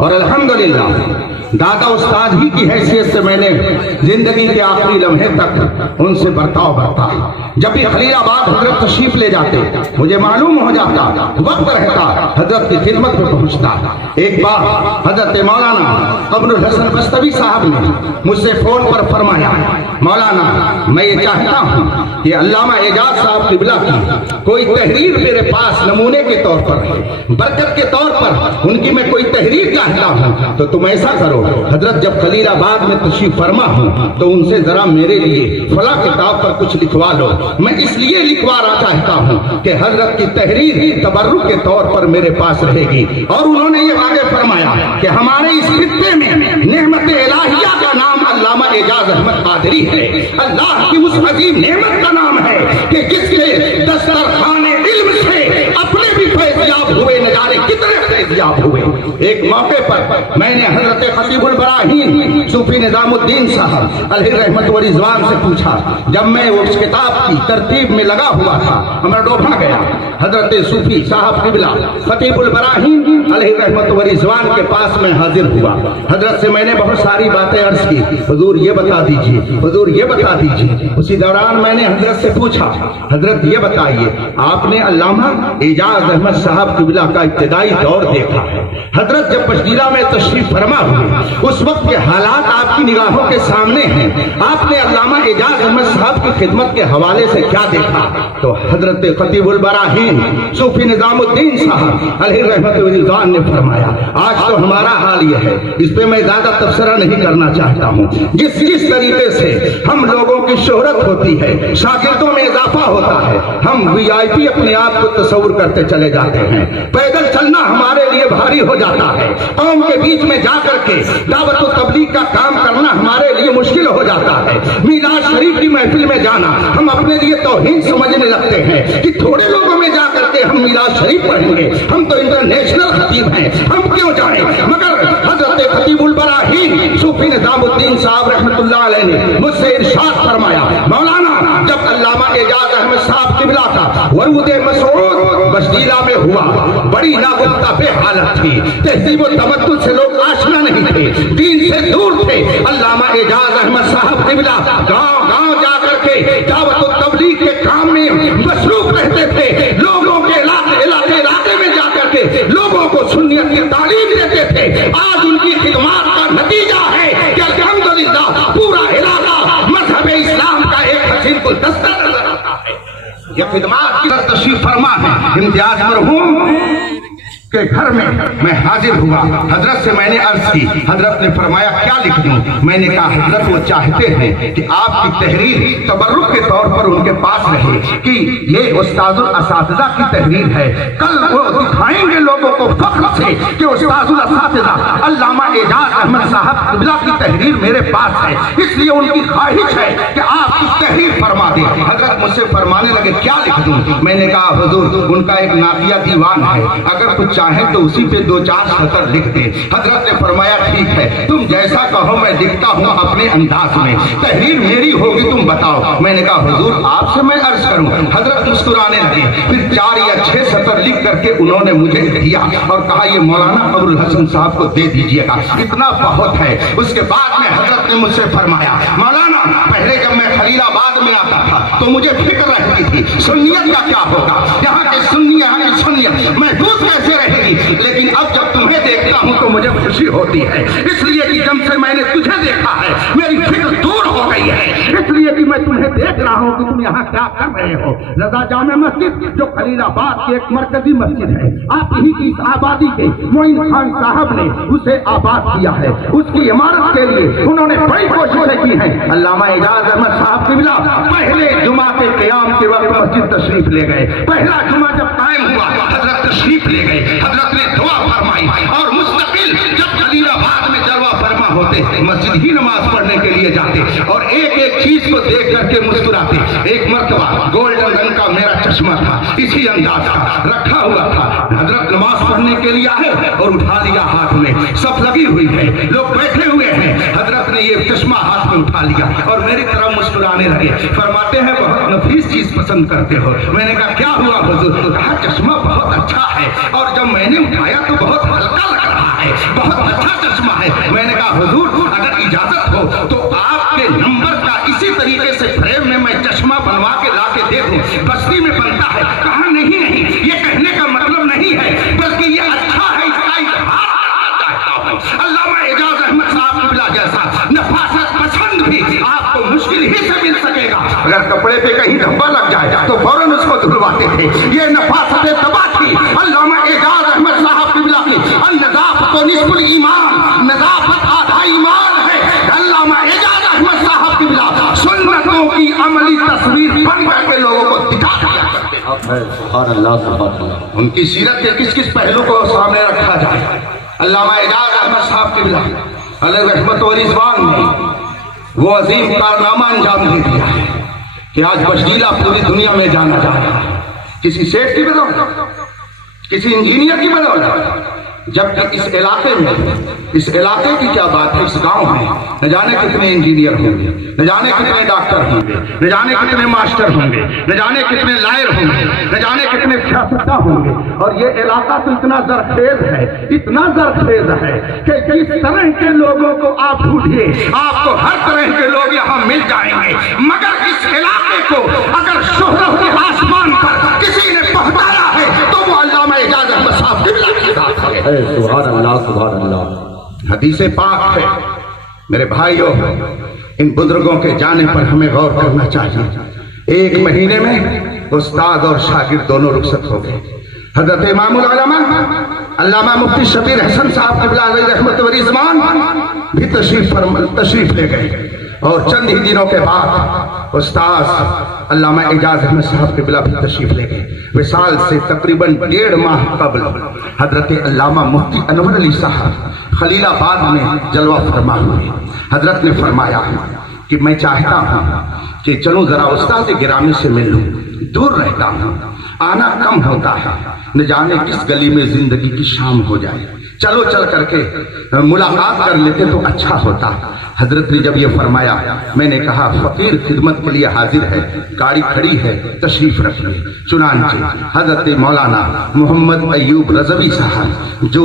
اور الحمدللہ دادا استاد ہی کی حیثیت سے میں نے زندگی کے آخری لمحے تک ان سے برتاؤ برتا. جب بھی خلیل آباد حضرت تشریف لے جاتے مجھے معلوم ہو جاتا وقت رہتا حضرت کی خدمت میں پہنچتا. ایک بار حضرت مولانا قمر الحسن بستوی صاحب نے مجھ سے فون پر فرمایا مولانا میں یہ چاہتا ہوں کہ علامہ اعجاز صاحب قبلہ کی کوئی تحریر میرے پاس نمونے کے طور پر ہے, برکت کے طور پر ان کی میں کوئی تحریر چاہتا ہوں تو تم ایسا کرو حضرت جب خلیل آباد میں تشریف فرما ہوں تو ان سے ذرا میرے لیے فلاں کتاب پر کچھ لکھوا لو. میں اس لیے لکھوانا چاہتا ہوں کہ حضرت کی تحریر تبرک کے طور پر میرے پاس رہے گی. اور انہوں نے یہ آگے فرمایا کہ ہمارے اس خطے میں نعمت الہیہ کا نام علامہ اعجاز احمد قادری ہے. اللہ کی اس عظیم نعمت کا نام ہے کہ جس کے دسترخوان علم سے اپنے بھی فیضیاب ہوئے نظارے کتنے فیضیاب ہوئے. ایک موقع پر میں نے حضرت خطیب البراہیم صوفی نظام الدین صاحب علیہ رحمت و رضوان سے پوچھا, جب میں اس کتاب کی ترتیب میں لگا ہوا تھا میں ڈوبا گیا. حضرت صوفی صاحب قبلہ خطیب البراہیم علیہ رحمت و رضوان کے پاس میں حاضر ہوا. حضرت سے میں نے بہت ساری باتیں عرض کی, حضور یہ بتا دیجئے, حضور یہ بتا دیجئے. اسی دوران میں نے حضرت سے پوچھا حضرت یہ بتائیے آپ نے علامہ اعجاز احمد صاحب قبلہ کا ابتدائی دور دیکھا ہے. حضرت جب پشتیلا میں تشریف فرما ہوئے اس وقت کے حالات آپ کی نگاہوں کے سامنے ہیں, آپ نے علامہ اعجاز احمد صاحب کی خدمت کے حوالے سے کیا دیکھا؟ تو حضرت خطیب البراہیم صوفی نظام الدین صاحب علیہ رحمت و رضوان نے فرمایا آج تو ہمارا حال یہ ہے, اس پہ میں زیادہ تبصرہ نہیں کرنا چاہتا ہوں, جس طریقے سے ہم لوگوں کی شہرت ہوتی ہے, شاگردوں میں اضافہ ہوتا ہے, ہم وی آئی پی اپنے آپ کو تصور کرتے چلے جاتے ہیں. پیدل چلنا ہمارے لیے بھاری ہو جاتا ہے, قوم کے بیچ میں جا کر کے دعوت و تبلیغ کا کام کرنا ہمارے لیے مشکل ہو جاتا ہے. میلاد شریف کی محفل میں جانا ہم اپنے لیے توہین سمجھنے لگتے ہیں کہ تھوڑے لوگوں میں جا کر کے ہم میلاد شریف پڑھیں گے, ہم تو انٹرنیشنل خطیب ہیں, ہم کیوں جائیں. مگر حضرت خطیب البراہیم صوفی نظام الدین صاحب رحمت اللہ علیہ نے مجھ سے ارشاد فرمایا مولانا جب علامہ اعجاز احمد صاحب قبلہ کا ورود مسعود بشتیلا میں ہوا بڑی ناگفتہ بے حالت تھی, تہذیب و تمدن سے لوگ آشنا نہیں تھے, دین سے دور تھے. علامہ اعجاز احمد صاحب قبلہ گاؤں گاؤں جا کر کے دعوت و تبلیغ کے کام میں مصروف رہتے تھے, لوگوں کے علاقے میں جا کر کے لوگوں کو سنت کی تعلیم دیتے تھے. آج ان کی خدمات کا نتیجہ ہے کہ الحمدللہ پورا علاقہ مذہب اسلام کا ایک حسین گلدستہ نظر آتا ہے. یہ خدمات کی تشریف فرما ہے. امتیاز مرحوم کے گھر میں حاضر ہوا. حضرت سے میں نے عرض کی, حضرت نے فرمایا کیا لکھ دوں؟ میں نے کہا حضرت وہ چاہتے ہیں کہ آپ کی تحریر تبرک کے طور پر ان کے پاس رہے کہ یہ استاذ الاساتذہ کی تحریر ہے. کل وہ دکھائیں گے لوگوں کو فخر سے کہ استاذ الاساتذہ علامہ اعجاز احمد صاحب قبلہ کی تحریر میرے پاس ہے, اس لیے ان کی خواہش ہے کہ آپ کی تحریر فرما دیں. حضرت مجھ سے فرمانے لگے کیا لکھ دوں؟ میں نے کہا حضور ان کا ایک نعتیہ دیوان ہے, اگر کچھ چاہیں تو اسی پہ 2-4 سطر لکھ دیں. حضرت نے فرمایا ٹھیک ہے تم جیسا کہو میں لکھتا ہوں اپنے انداز میں, تحریر میری ہوگی تم بتاؤ. میں نے کہا حضور آپ سے میں عرض کروں. حضرت مسکرانے لگے, پھر 4 یا 6 سطر لکھ کر کے انہوں نے مجھے دیا اور کہا یہ مولانا قمر الحسن صاحب کو دے دیجئے گا, اتنا بہت ہے. اس کے بعد میں حضرت نے مجھ سے فرمایا مولانا پہلے جب میں خلیل آباد میں آتا تھا تو مجھے فکر رہتی تھی سنیت کا کیا ہوگا, یہاں کے سنیت محفوظ کیسے رہے گی, لیکن اب جب تمہیں دیکھتا ہوں تو مجھے خوشی ہوتی ہے, اس لیے کہ جب سے میں نے تجھے دیکھا ہے میری فکر دور ہو گئی ہے, اس لیے کہ میں تمہیں دیکھ رہا ہوں کہ تم یہاں کیا کر رہے ہو. رضا جامع مسجد جو خلیل آباد کی ایک مرکزی مسجد ہے, آپ ہی کی اس آبادی کے معین خان صاحب نے اسے آباد کیا ہے. اس کی عمارت کے لیے انہوں نے بڑی کوششیں کی ہیں. علامہ اعجاز احمد صاحب قبلہ پہلے جمعہ کے قیام کے وقت مسجد تشریف لے گئے, پہلا جمعہ جب قائم ہوا حضرت تشریف لے گئے, حضرت نے دعا فرمائی اور مستقل جب خلیل آباد میں جلوہ فرما ہوتے مسجد ہی نماز پڑھنے کے لیے جاتے اور ایک ایک چیز کو دیکھ کر کے مسکراتے. ایک مرتبہ گولڈن رنگ کا میرا چشمہ تھا, اسی انداز کا رکھا ہوا تھا. حضرت نماز پڑھنے کے لیے آئے اور اٹھا لیا ہاتھ میں, سب لگی ہوئی ہے, لوگ بیٹھے ہوئے ہیں. حضرت نے نے یہ چشمہ ہاتھ میں اٹھا لیا اور میری طرف مسکرانے لگے. فرماتے ہیں بہت نفیس چیز پسند کرتے ہو. میں نے کہا کیا ہوا حضور؟ تو کہا چشمہ بہت اچھا ہے اور جب میں نے اٹھایا تو بہت ہلکا لگ رہا ہے, بہت اچھا چشمہ ہے. میں نے کہا حضور اگر اجازت ہو تو آپ کے نمبر کا اسی طریقے سے فریم میں میں چشمہ بنوا کے لا کے دے دوں, بستی میں بنتا ہے. کہا نہیں, یہ کہنے کا مطلب نہیں ہے بلکہ یہ اچھا ہے, اس کا اظہار کرنا چاہتا ہوں. علامہ اعجاز احمد صاحب قبلہ جیسا نفاست پسند بھی آپ کو مشکل ہی سے مل سکے گا. اگر کپڑے پہ کہیں دھبا لگ جائے تو فوراً اس کو دھلواتے تھے. یہ نفاست تباہ تھی. علامہ اعجاز احمد صاحب قبلہ کی النظافت نصف الایمان, نظافت آدھا ایمان ہے. علامہ اعجاز احمد صاحب قبلہ سنتوں کی عملی تصویر بن کر کے لوگوں کو دکھا دیا کرتے ہیں. سبحان اللہ سبحان اللہ. ان کی سیرت کے کس کس پہلو کو سامنے رکھا جائے. علامہ اعجاز احمد صاحب قبلہ علیہ رحمت و رضوان نے وہ عظیم کارنامہ انجام دے دیا ہے کہ آج بشیلا پوری دنیا میں جانا جا رہا ہے. کسی سیٹ کی بدولت, کسی انجینئر کی بدولت, جبکہ اس علاقے میں, اس علاقے کی کیا بات ہے, اس گاؤں میں نہ جانے کتنے انجینئر ہوں گے, نہ جانے کتنے ڈاکٹر ہوں گے, نہ جانے کتنے ماسٹر ہوں گے, نہ جانے کتنے لائر ہوں گے, نہ جانے کتنے سیاستداں ہوں گے. اور یہ علاقہ تو اتنا زرخیز ہے, اتنا زرخیز ہے کہ جس طرح کے لوگوں کو آپ ڈھونڈیے آپ کو ہر طرح کے لوگ یہاں مل جائیں گے. مگر اس علاقے کو اگر شہرت کے آسمان پر کسی نے پہنچایا ہے تو وہ علامہ اعجاز احمد صاحب قبلہ کی ذات ہے. سبحان اللہ سبحان اللہ. حدیث پاک ہے میرے بھائیوں, ان بزرگوں کے جانے پر ہمیں غور کرنا چاہیے. ایک مہینے میں استاد اور شاگرد دونوں رخصت ہو گئے. حضرت امام العلماء علامہ مفتی شبیر حسن صاحب قبلہ علیہ رحمت و رضوان بھی تشریف لے گئے. اور چند ہی دنوں کے بعد استاد علامہ اعجاز احمد صاحب قبلہ بھی تشریف لے گئے. وصال سے تقریباً 1.5 ماہ قبل حضرت علامہ مفتی انور علی صاحب خلیل آباد میں جلوہ فرما ہوئے. حضرت نے فرمایا کہ میں چاہتا ہوں کہ چلو ذرا استاد گرامی سے مل لوں, دور رہتا ہوں, آنا کم ہوتا ہے, نہ جانے کس گلی میں زندگی کی شام ہو جائے, چلو چل کر کے ملاقات کر لیتے تو اچھا ہوتا. حضرت نے جب یہ فرمایا میں نے کہا فقیر خدمت کے لیے حاضر ہے, گاڑی کھڑی ہے, تشریف رکھیے. چنانچہ حضرت مولانا محمد ایوب رضوی صاحب جو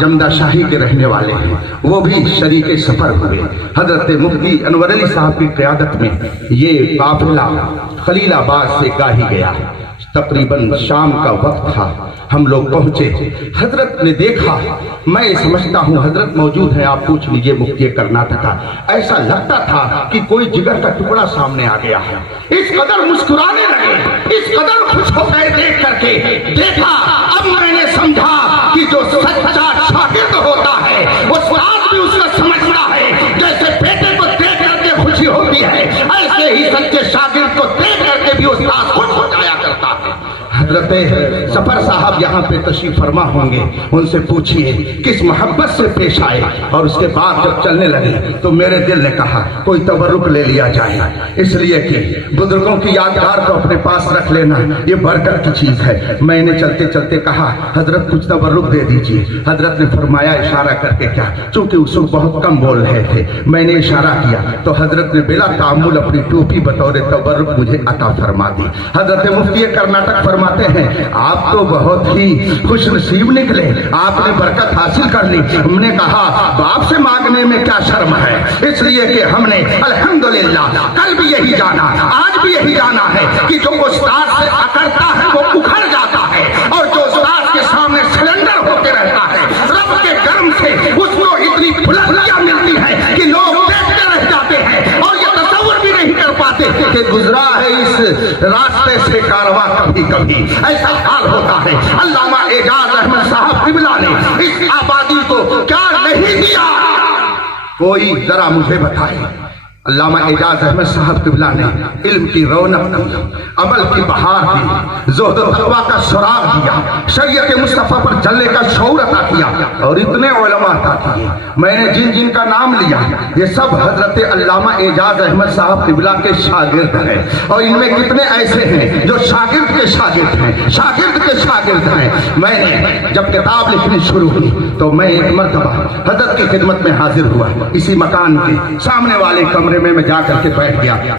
جمدہ شاہی کے رہنے والے ہیں وہ بھی شریک سفر ہوئے. حضرت مفتی انور علی صاحب کی قیادت میں یہ قافلہ خلیل آباد سے گاہی گیا. تقریباً شام کا وقت تھا, ہم لوگ پہنچے. حضرت نے دیکھا, میں سمجھتا ہوں حضرت موجود ہیں, آپ پوچھ لیجئے مفتی کرناٹک. ایسا لگتا تھا کہ کوئی جگر کا ٹکڑا سامنے آ گیا ہے. اس قدر مسکرانے لگے, اس قدر خوش ہو گئے دیکھ کر کے. دیکھا اب میں نے سمجھا کہ جو سچا شاگرد ہوتا ہے استاد بھی اس کو سمجھتا ہے. جیسے بیٹے کو دیکھ کر کے خوشی ہوتی ہے ایسے ہی سچے شاگرد کو دیکھ کر کے بھی استاد خوش ہو جایا کرتا ہے. حضرت سفر صاحب یہاں پہ تشریف فرما ہوں گے, ان سے پوچھئے کس محبت سے پیش آئے. اور اس کے بعد جب چلنے لگے تو میرے دل نے کہا کوئی تبرک لے لیا جائے, اس لیے کہ بزرگوں کی یادگار کو اپنے پاس رکھ لینا یہ برکت کی چیز ہے. میں نے چلتے چلتے کہا حضرت کچھ تبرک دے دیجئے. حضرت نے فرمایا اشارہ کر کے کیا, چونکہ اس وقت بہت کم بول رہے تھے. میں نے اشارہ کیا تو حضرت نے بلا تعامل اپنی ٹوپی بطور تبرک مجھے عطا فرما دی. حضرت مفتی کرناٹک فرماتے ہیں آپ تو بہت ہی خوش نصیب نکلے, آپ نے برکت حاصل کر لی. ہم نے کہا باپ سے مانگنے میں کیا شرم ہے, اس لیے کہ ہم نے الحمدللہ کل بھی یہی جانا, آج بھی یہی جانا ہے کہ جو استاد سے اکڑتا ہے وہ اکھڑ جاتا ہے, اور جو استاد کے سامنے سلنڈر ہوتے رہتا ہے رب کے کرم سے اس کو اتنی بلندیاں ملتی ہیں کہ لوگ دیکھتے رہ جاتے ہیں اور یہ تصور بھی نہیں کر پاتے کہ گزرا ہے اس راستے سے کارواں کبھی کبھی. ایسا حال ہوتا ہے. علامہ اعجاز احمد صاحب قبلہ نے اس آبادی کو کیا نہیں دیا, کوئی ذرا مجھے بتائے. علامہ اعجاز احمد صاحب قبلہ نے علم کی رونق دی، عمل کی بہار دی، زہد و تقویٰ کا سراغ دیا، شریعت مصطفیٰ پر چلنے کا شعور عطا کیا، اور اتنے علماء عطا کیے۔ میں نے جن جن کا نام لیا یہ سب حضرت علامہ اعجاز احمد صاحب قبلہ کے شاگرد ہیں، اور ان میں کتنے ایسے ہیں جو شاگرد کے شاگرد ہیں، شاگرد کے شاگرد ہیں۔ میں نے جب کتاب لکھنی شروع کی تو میں ایک مرتبہ حضرت کی خدمت میں حاضر ہوا، اسی مکان کے سامنے والے کمرے میں جا کر کے بیٹھ گیا۔